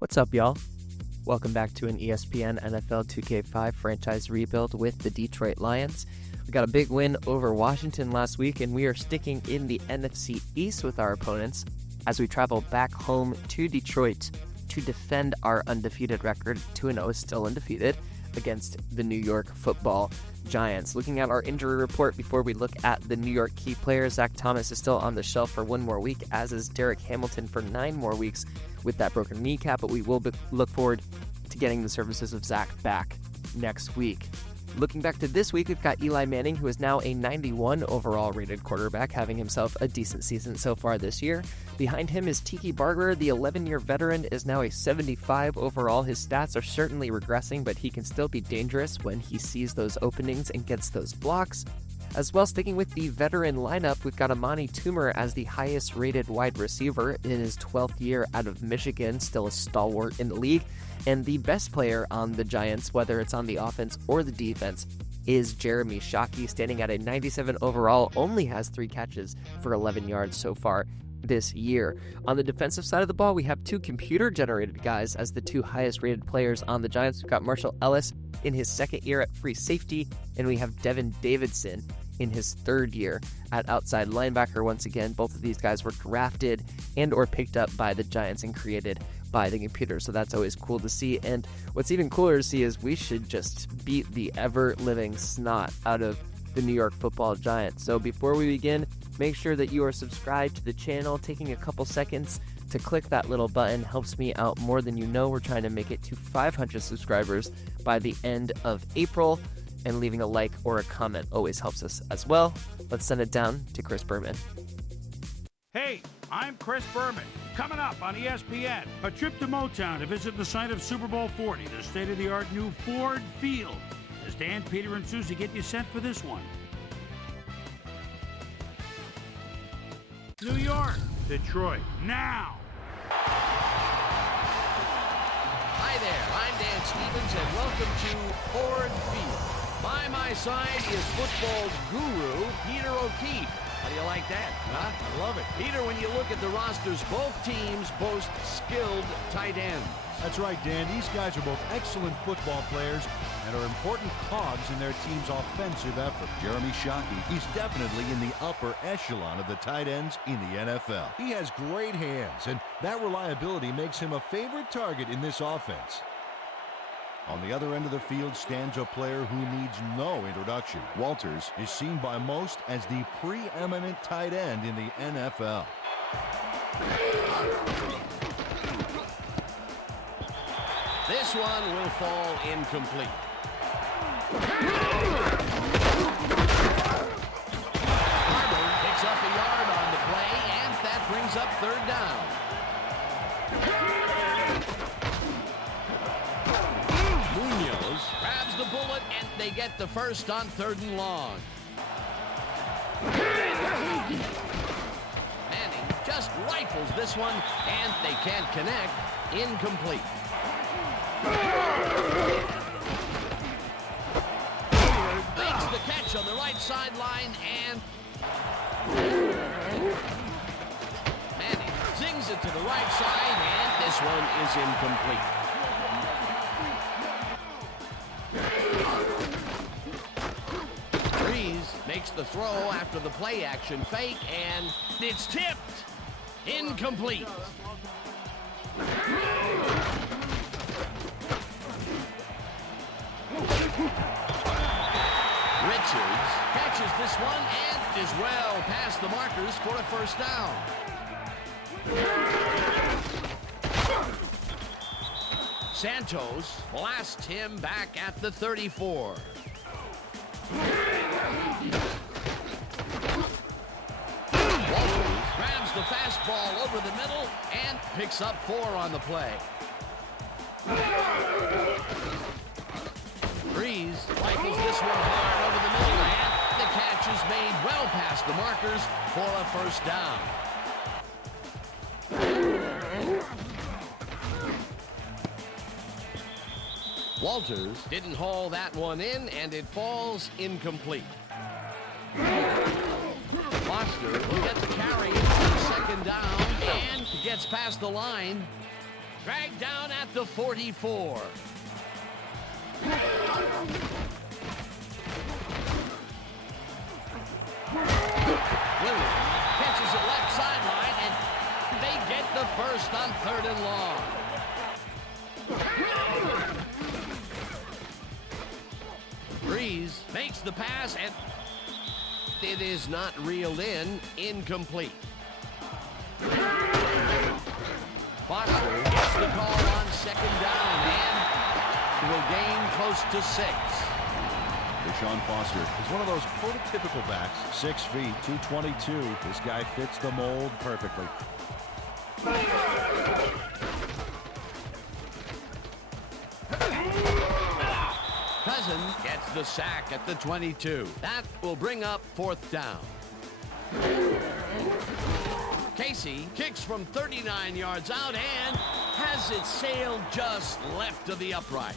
What's up, y'all? Welcome back to an ESPN NFL 2K5 franchise rebuild with the Detroit Lions. We got a big win over Washington last week, and we are sticking in the NFC East with our opponents as we travel back home to Detroit to defend our undefeated record. 2-0 is still undefeated against the New York Football Giants. Looking at our injury report before we look at the New York key players, Zach Thomas is still on the shelf for one more week, as is Derek Hamilton for 9 more weeks with that broken kneecap, but we will look forward to getting the services of Zach back next week. Looking back to this week, we've got Eli Manning, who is now a 91 overall rated quarterback, having himself a decent season so far this year. Behind him is Tiki Barber. The 11-year veteran is now a 75 overall. His stats are certainly regressing, but he can still be dangerous when he sees those openings and gets those blocks. As well, sticking with the veteran lineup, we've got Amani Toomer as the highest rated wide receiver in his 12th year out of Michigan, still a stalwart in the league. And the best player on the Giants, whether it's on the offense or the defense, is Jeremy Shockey, standing at a 97 overall, only has 3 catches for 11 yards so far this year. On the defensive side of the ball, we have 2 computer-generated guys as the 2 highest-rated players on the Giants. We've got Marshall Ellis in his 2nd year at free safety, and we have Devin Davidson in his 3rd year at outside linebacker. Once again, both of these guys were drafted and or picked up by the Giants and created by the computer, so that's always cool to see. And what's even cooler to see is we should just beat the ever-living snot out of the New York Football Giants. So before we begin, make sure that you are subscribed to the channel. Taking a couple seconds to click that little button helps me out more than you know. We're trying to make it to 500 subscribers by the end of April, and leaving a like or a comment always helps us as well. Let's send it down to Chris Berman. Hey, I'm Chris Berman. Coming up on ESPN, a trip to Motown to visit the site of Super Bowl 40, the state-of-the-art new Ford Field. As Dan, Peter, and Susie get you set for this one. New York, Detroit, now. Hi there, I'm Dan Stevens, and welcome to Ford Field. By my side is football guru Peter O'Keefe. How do you like that? Huh? I love it. Peter, when you look at the rosters, both teams boast skilled tight ends. That's right, Dan. These guys are both excellent football players and are important cogs in their team's offensive effort. Jeremy Shockey, he's definitely in the upper echelon of the tight ends in the NFL. He has great hands, and that reliability makes him a favorite target in this offense. On the other end of the field stands a player who needs no introduction. Walters is seen by most as the preeminent tight end in the NFL. This one will fall incomplete. Barber picks up a yard on the play, and that brings up 3rd down. Munoz grabs the bullet, and they get the first on 3rd and long. Manning just rifles this one, and they can't connect. Incomplete. Makes the catch on the right sideline, and Manning zings it to the right side, and this one is incomplete. Breeze makes the throw after the play action fake, and it's tipped. Incomplete. Richards catches this one and is well past the markers for a 1st down. Santos blasts him back at the 34. Walters grabs the fastball over the middle and picks up 4 on the play. Breeze rifles this one hard over the middle, and the catch is made well past the markers for a 1st down. Walters didn't haul that one in, and it falls incomplete. Foster will get the carry on 2nd down and gets past the line. Dragged down at the 44. Williams catches it left sideline, and they get the first on 3rd and long. Breeze makes the pass, and it is not reeled in. Incomplete. Foster gets the call on 2nd down, and will gain close to 6. Deshaun Foster is one of those prototypical backs. 6 feet, 222. This guy fits the mold perfectly. Cousin gets the sack at the 22. That will bring up 4th down. Casey kicks from 39 yards out and has it sailed just left of the upright.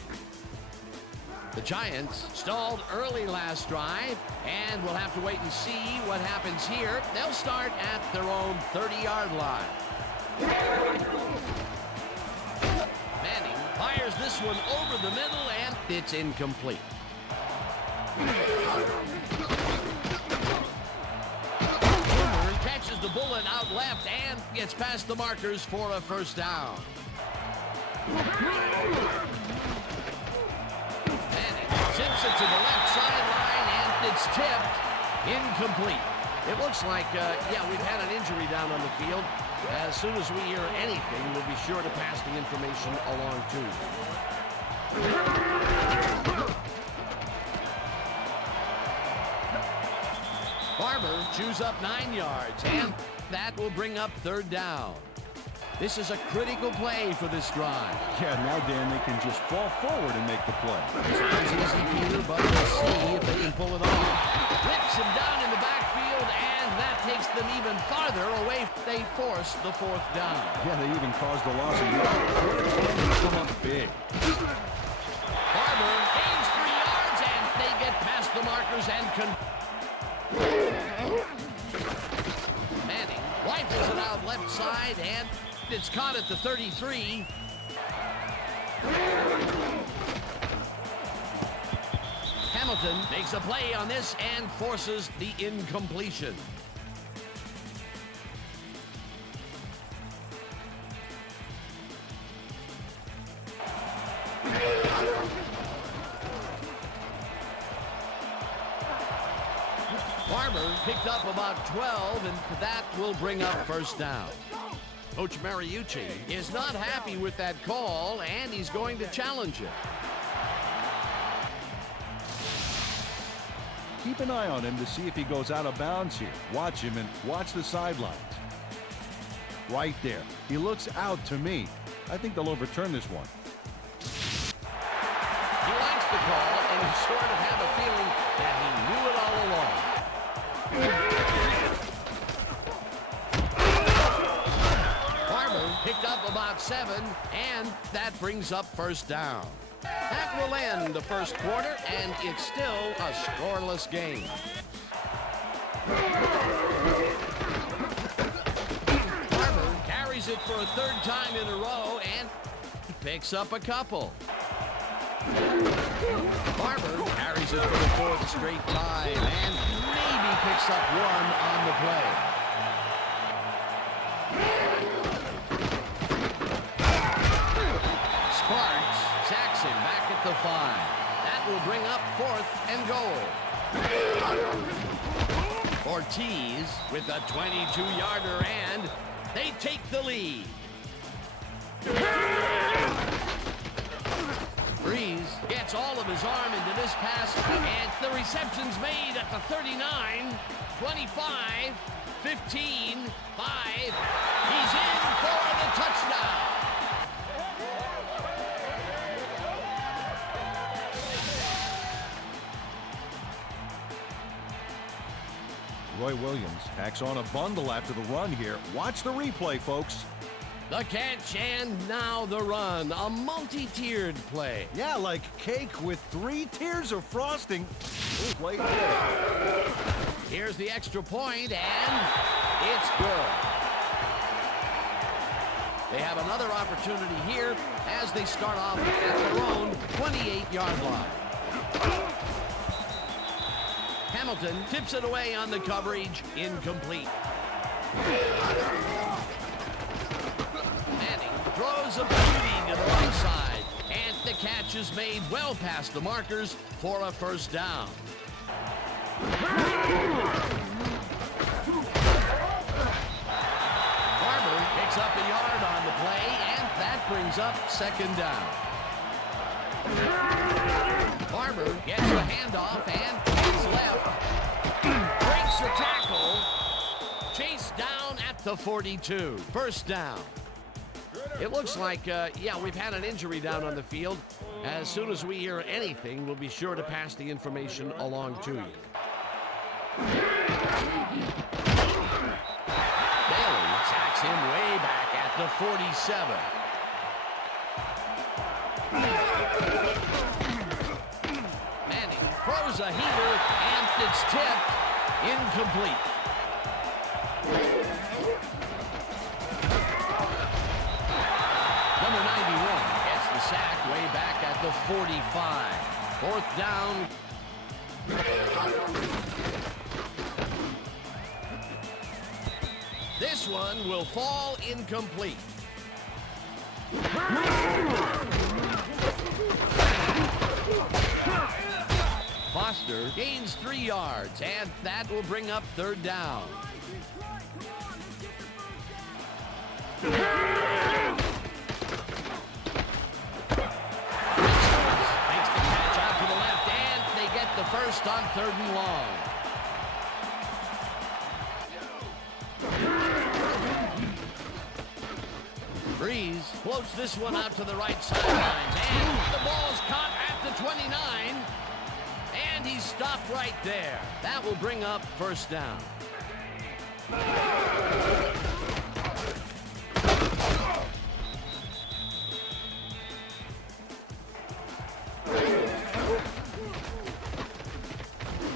The Giants stalled early last drive, and we'll have to wait and see what happens here. They'll start at their own 30-yard line. Manning fires this one over the middle, and it's incomplete. Boomer catches the bullet out left and gets past the markers for a 1st down. Zips it to the left sideline, and it's tipped. Incomplete. It looks like, we've had an injury down on the field. As soon as we hear anything, we'll be sure to pass the information along to you. Barber chews up 9 yards, and that will bring up 3rd down. This is a critical play for this drive. Yeah, now, Dan, they can just fall forward and make the play. Sounds easy, Peter, but we'll see if they can pull it off. Rips him down in the backfield, and that takes them even farther away. They force the 4th down. Yeah, they even caused a loss of yards. What a time to come up big. Barber gains 3 yards, and they get past the markers and Manning rifles it out left side, and it's caught at the 33. Hamilton makes a play on this and forces the incompletion. Barber picked up about 12, and that will bring up 1st down. Coach Mariucci is not happy with that call, and he's going to challenge it. Keep an eye on him to see if he goes out of bounds here. Watch him and watch the sidelines. Right there. He looks out to me. I think they'll overturn this one. He likes the call, and you sort of have a feeling that he knew it all along. Picked up about 7, and that brings up 1st down. That will end the 1st quarter, and it's still a scoreless game. Barber carries it for a 3rd time in a row and picks up a couple. Barber carries it for the 4th straight time and maybe picks up 1 on the play. Sparks sacks him back at the 5. That will bring up 4th and goal. Ortiz with a 22-yarder, and they take the lead. Breeze gets all of his arm into this pass, and the reception's made at the 39, 25, 15, 5. He's in for the touchdown. Roy Williams tacks on a bundle after the run here. Watch the replay, folks. The catch and now the run. A multi-tiered play. Yeah, like cake with 3 tiers of frosting. Ooh, play good. Here's the extra point, and it's good. They have another opportunity here as they start off at their own 28-yard line. Hamilton tips it away on the coverage, incomplete. Manning throws a beauty to the right side, and the catch is made well past the markers for a first down. Barber picks up a yard on the play, and that brings up second down. Barber gets the handoff and is left. Breaks the tackle. Chased down at the 42. First down. It looks like, we've had an injury down on the field. As soon as we hear anything, we'll be sure to pass the information along to you. Bailey sacks him way back at the 47. Manning throws a heater, and it's tipped. Incomplete. Number 91 gets the sack way back at the 45. Fourth down. This one will fall incomplete. Foster gains 3 yards, and that will bring up third down. Makes the catch out to the left, and they get the first on 3rd and long. Breeze floats this one out to the right sideline, and the ball's caught at the 29, and he's stopped right there. That will bring up first down.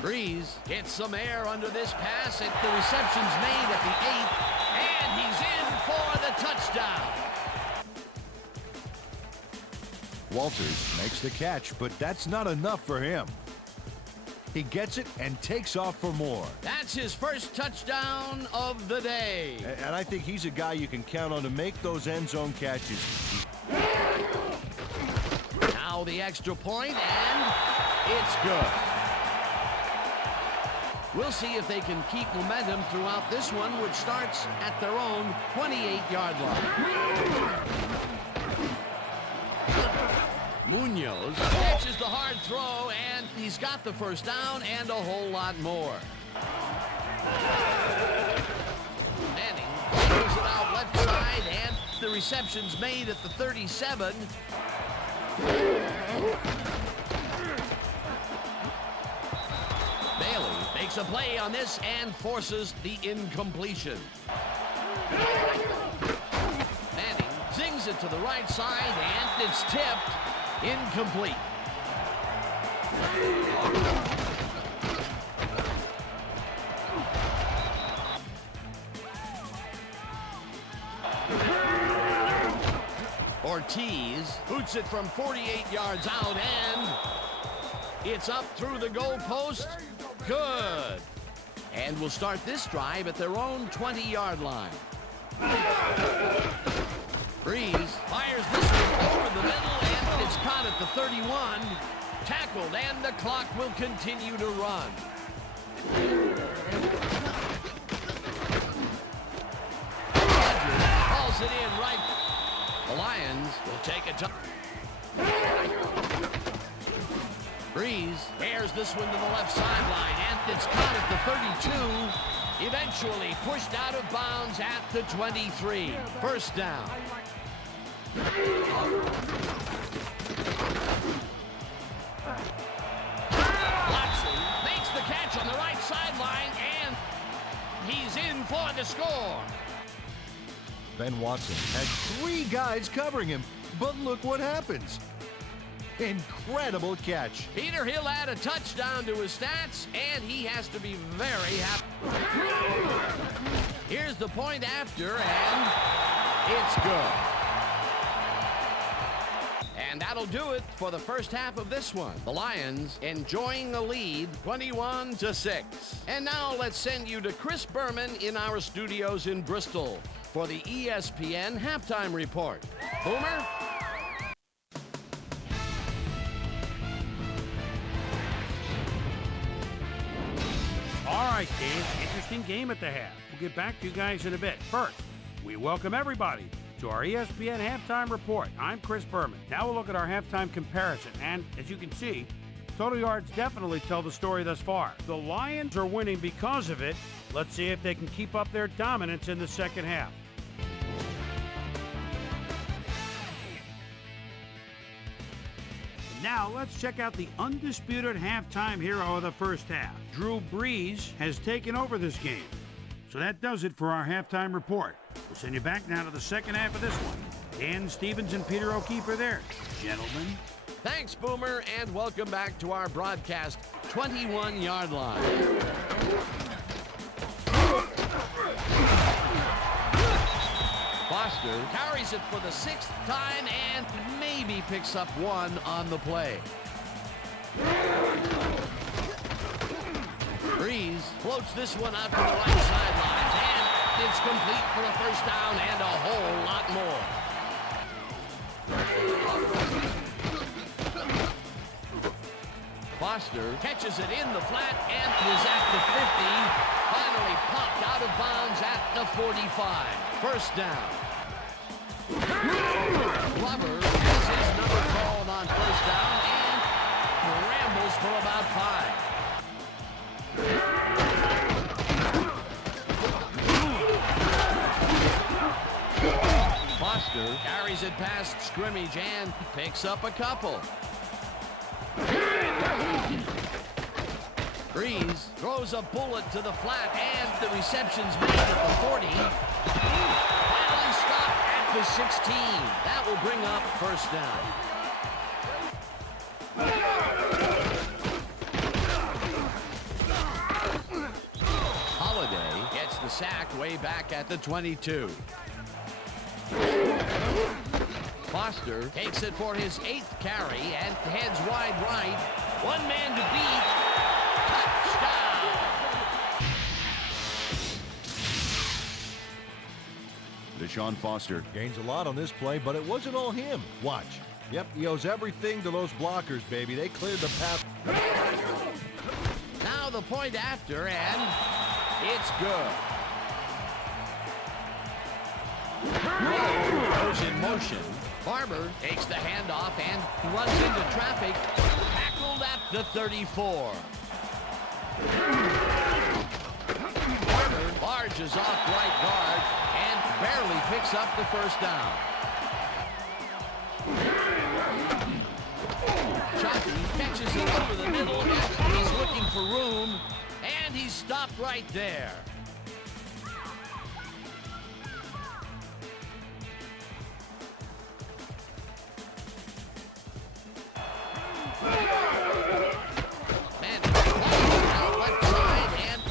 Breeze gets some air under this pass, and the reception's made at the 8, and he's in for the touchdown. Walters makes the catch, but that's not enough for him. He gets it and takes off for more. That's his first touchdown of the day. And I think he's a guy you can count on to make those end zone catches. Now the extra point, and it's good. We'll see if they can keep momentum throughout this one, which starts at their own 28-yard line. Munoz catches the hard throw, and he's got the first down and a whole lot more. Manning throws it out left side, and the reception's made at the 37. Bailey makes a play on this and forces the incompletion. Manning zings it to the right side, and it's tipped. Incomplete. Ortiz boots it from 48 yards out, and it's up through the goalpost. Good. And we'll start this drive at their own 20-yard line. Breeze fires this one over the middle, and it's caught at the 31. Tackled, and the clock will continue to run. Rodgers hauls it in right. The Lions will take a touch. Breeze airs this one to the left sideline, and it's caught at the 32. Eventually pushed out of bounds at the 23. First down. Watson makes the catch on the right sideline, and he's in for the score. Ben Watson had 3 guys covering him, but look what happens. Incredible catch. Peter, he'll add a touchdown to his stats, and he has to be very happy. Here's the point after, and It's good. And that'll do it for the first half of this one. The Lions enjoying the lead 21-6. And now let's send you to Chris Berman in our studios in Bristol for the ESPN halftime report. Boomer? All right, Dave, interesting game at the half. We'll get back to you guys in a bit. First, we welcome everybody to our ESPN halftime report. I'm Chris Berman. Now we'll look at our halftime comparison. And as you can see, total yards definitely tell the story thus far. The Lions are winning because of it. Let's see if they can keep up their dominance in the second half. Now, let's check out the undisputed halftime hero of the first half. Drew Brees has taken over this game. So that does it for our halftime report. We'll send you back now to the second half of this one. Dan Stevens and Peter O'Keefe are there. Gentlemen. Thanks, Boomer, and welcome back to our broadcast 21-yard line. Foster carries it for the 6th time and maybe picks up one on the play. Brees floats this one out to the right sideline, and it's complete for a first down and a whole lot more. Foster catches it in the flat and is at the 50. Finally popped out of bounds at the 45. First down. Glover has his number called on first down and rambles for about 5. Foster carries it past scrimmage and picks up a couple. Brees throws a bullet to the flat, and the reception's made at the 40. Finally stopped at the 16. That will bring up first down. Holiday gets the sack way back at the 22. Foster takes it for his 8th carry and heads wide right. One man to beat. Touchdown! Deshaun Foster gains a lot on this play, but it wasn't all him. Watch. Yep, he owes everything to those blockers, baby. They cleared the path. Now the point after, and it's good. Goes in motion. Barber takes the handoff and runs into traffic. Tackled at the 34. Barber barges off right guard and barely picks up the first down. Shockey catches it over the middle. He's looking for room, and he's stopped right there.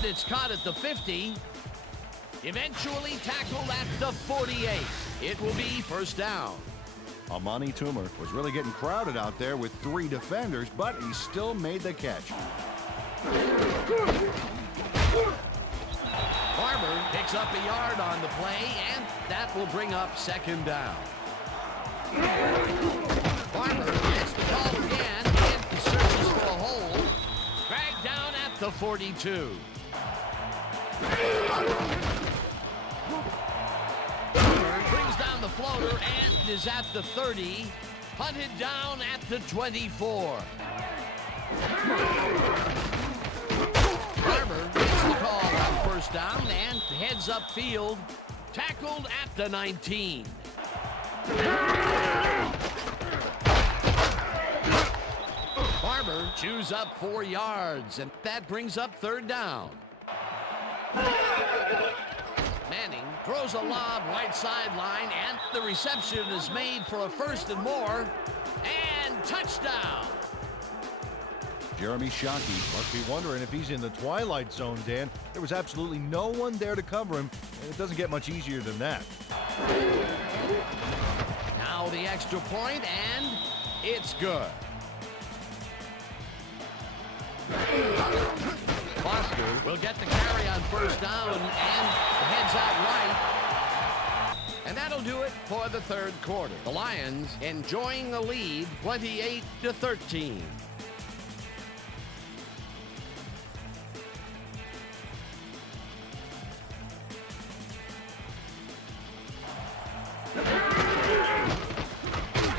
It's caught at the 50. Eventually tackled at the 48. It will be first down. Amani Toomer was really getting crowded out there with 3 defenders, but he still made the catch. Barber picks up a yard on the play, and that will bring up second down. Barber gets the call again and searches for a hole. Dragged down at the 42. Brings down the floater and is at the 30. Hunted down at the 24. Barber gets the call on first down and heads upfield. Tackled at the 19. Barber chews up 4 yards, and that brings up third down. Manning throws a lob right sideline, and the reception is made for a first and more, and touchdown. Jeremy Shockey must be wondering if he's in the twilight zone, Dan. There was absolutely no one there to cover him, and it doesn't get much easier than that. Now the extra point, and it's good. Foster will get the carry on first down and heads out right. And that'll do it for the third quarter. The Lions enjoying the lead, 28-13.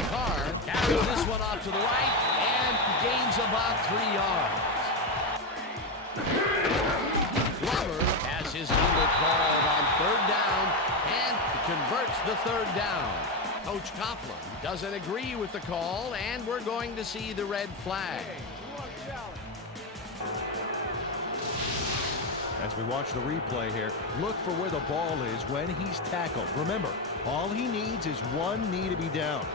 Carr carries this one off to the right and gains about 3 yards. Glover has his number called on third down and converts the third down. Coach Coughlin doesn't agree with the call, and we're going to see the red flag. As we watch the replay here, look for where the ball is when he's tackled. Remember, all he needs is one knee to be down.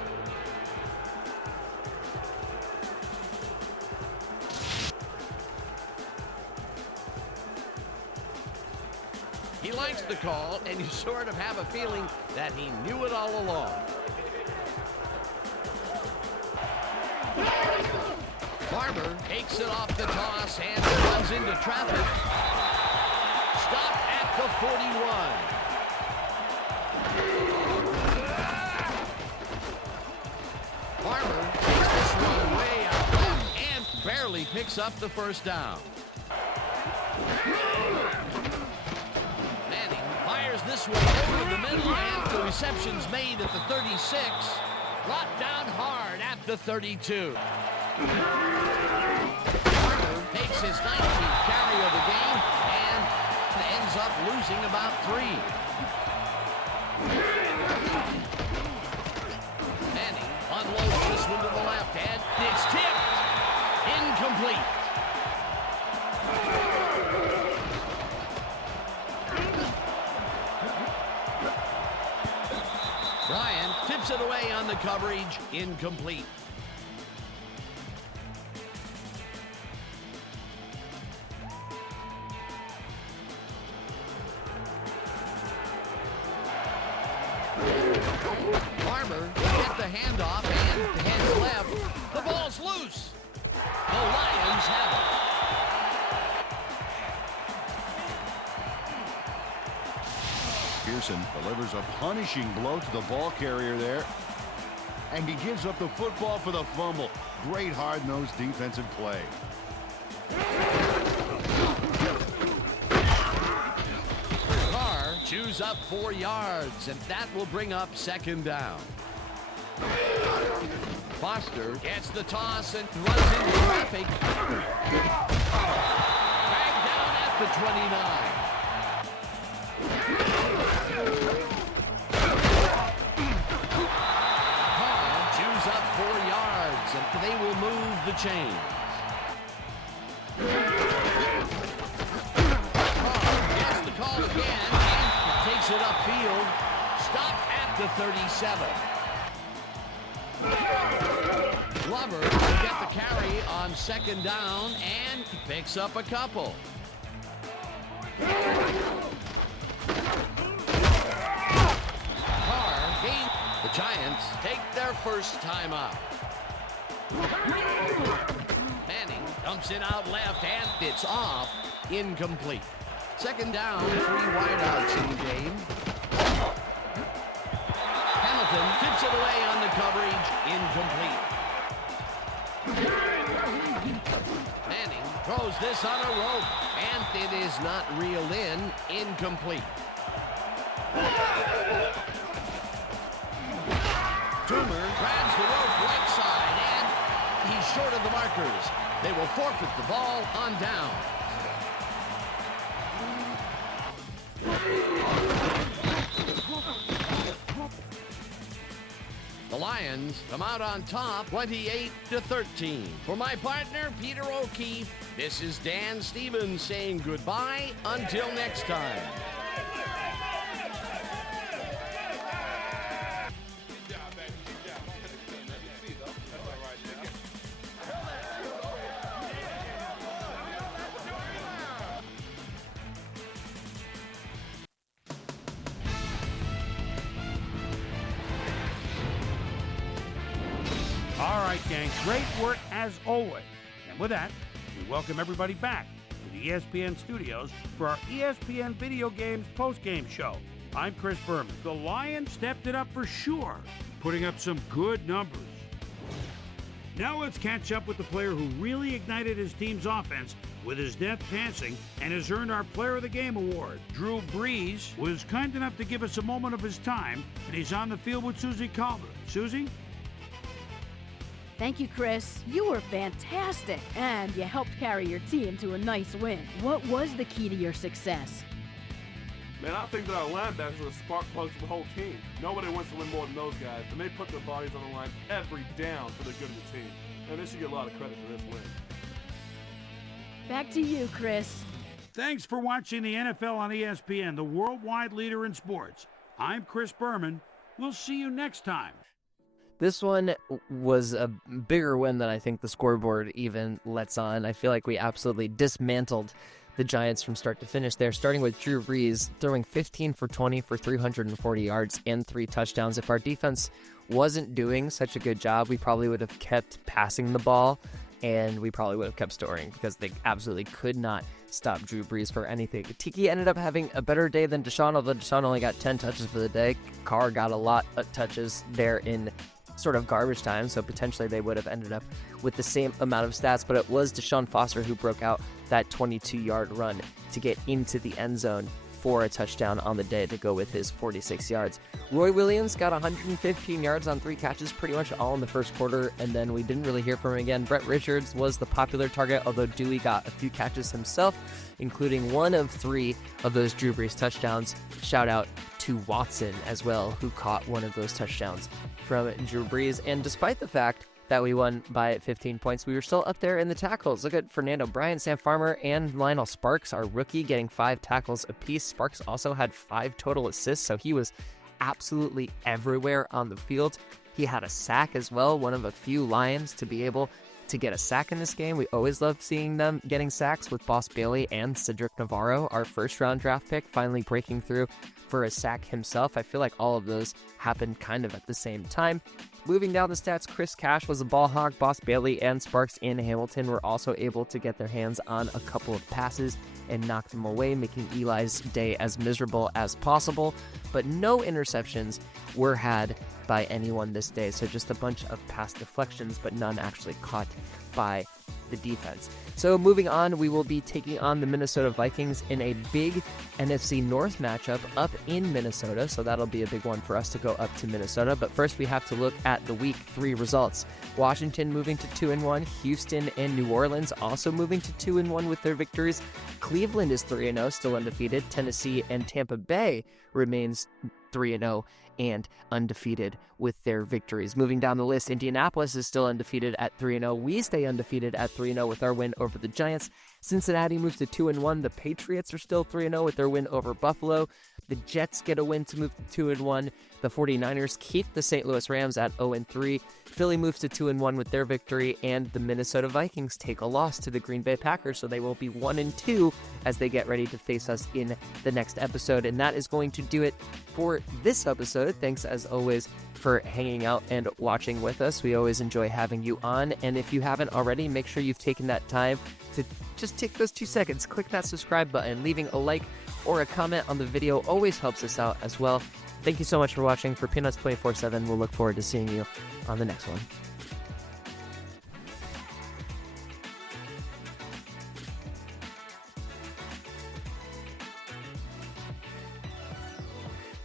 He likes the call, and you sort of have a feeling that he knew it all along. Barber takes it off the toss and runs into traffic. Stopped at the 41. Barber takes this one way out left and barely picks up the first down. This one over the middle, and the reception's made at the 36. Brought down hard at the 32. Carter takes his 19th carry of the game and ends up losing about 3. Manning unloads this one to the left, and it's tipped. Incomplete. Bryant tips it away on the coverage, incomplete. Barber will get the handoff and heads left. The ball's loose. The Lions have it. Pearson delivers a punishing blow to the ball carrier there. And he gives up the football for the fumble. Great hard-nosed defensive play. Carr chews up 4 yards, and that will bring up second down. Foster gets the toss and runs into traffic. Dragged down at the 29. Carr chews up 4 yards, and they will move the chains. Carr gets the call again and takes it upfield. Stopped at the 37. Glover will get the carry on second down and picks up a couple. Carr gains. The Giants take their first time out. Manning dumps it out left and it's off. Incomplete. Second down, 3 wideouts in the game. Hamilton tips it away on the coverage. Incomplete. Manning throws this on a rope, and it is not reeled in. Incomplete. Toomer grabs the rope right side, and he's short of the markers. They will forfeit the ball on down. The Lions come out on top, 28-13. For my partner, Peter O'Keefe, this is Dan Stevens saying goodbye until next time. right, gang. Great work as always. And with that, we welcome everybody back to the ESPN studios for our ESPN Video Games postgame show. I'm Chris Berman. The Lions stepped it up for sure, putting up some good numbers. Now let's catch up with the player who really ignited his team's offense with his depth passing and has earned our Player of the Game award. Drew Brees was kind enough to give us a moment of his time, and he's on the field with Susie Calder. Susie? Thank you, Chris. You were fantastic, and you helped carry your team to a nice win. What was the key to your success? Man, I think that our linebackers are the spark plugs for the whole team. Nobody wants to win more than those guys, and they put their bodies on the line every down for the good of the team. And they should get a lot of credit for this win. Back to you, Chris. Thanks for watching the NFL on ESPN, the worldwide leader in sports. I'm Chris Berman. We'll see you next time. This one was a bigger win than I think the scoreboard even lets on. I feel like we absolutely dismantled the Giants from start to finish there, starting with Drew Brees throwing 15 for 20 for 340 yards and 3 touchdowns. If our defense wasn't doing such a good job, we probably would have kept passing the ball, and we probably would have kept scoring because they absolutely could not stop Drew Brees for anything. Tiki ended up having a better day than Deshaun, although Deshaun only got 10 touches for the day. Carr got a lot of touches there in sort of garbage time, so potentially they would have ended up with the same amount of stats, but it was Deshaun Foster who broke out that 22-yard run to get into the end zone for a touchdown on the day to go with his 46 yards. Roy Williams got 115 yards on 3 catches, pretty much all in the first quarter, and then we didn't really hear from him again. Brett Richards was the popular target, although Dewey got a few catches himself, including 1 of 3 of those Drew Brees touchdowns. Shout out to Watson as well, who caught 1 of those touchdowns from Drew Brees. And despite the fact that we won by 15 points, we were still up there in the tackles. Look at Fernando Bryant, Sam Farmer, and Lionel Sparks, our rookie, getting 5 tackles apiece. Sparks also had 5 total assists, so he was absolutely everywhere on the field. He had a sack as well, one of a few Lions to be able to get a sack in this game. We always love seeing them getting sacks, with Boss Bailey and Cedric Navarro, our first-round draft pick, finally breaking through for a sack himself. I feel like all of those happened kind of at the same time. Moving down the stats, Chris Cash was a ball hog. Boss Bailey and Sparks and Hamilton were also able to get their hands on a couple of passes and knock them away, making Eli's day as miserable as possible. But no interceptions were had by anyone this day, so just a bunch of pass deflections, but none actually caught by the defense. So moving on, we will be taking on the Minnesota Vikings in a big NFC North matchup up in Minnesota, so that'll be a big one for us to go up to Minnesota. But first, we have to look at the Week 3 results. Washington moving to 2-1, Houston and New Orleans also moving to 2-1 with their victories. Cleveland is 3-0, still undefeated. Tennessee and Tampa Bay remains 3-0 and undefeated with their victories. Moving down the list, Indianapolis is still undefeated at 3-0. We stay undefeated at 3-0 with our win over the Giants. Cincinnati moves to 2-1. The Patriots are still 3-0 with their win over Buffalo. The Jets get a win to move to 2-1. The 49ers keep the St. Louis Rams at 0-3. Philly moves to 2-1 with their victory, and the Minnesota Vikings take a loss to the Green Bay Packers, so they will be 1-2 as they get ready to face us in the next episode. And that is going to do it for this episode. Thanks, as always, for hanging out and watching with us. We always enjoy having you on, and if you haven't already, make sure you've taken that time to just take those 2 seconds, click that subscribe button. Leaving a like or a comment on the video always helps us out as well. Thank you so much for watching. For Peanuts 24/7, we'll look forward to seeing you on the next one.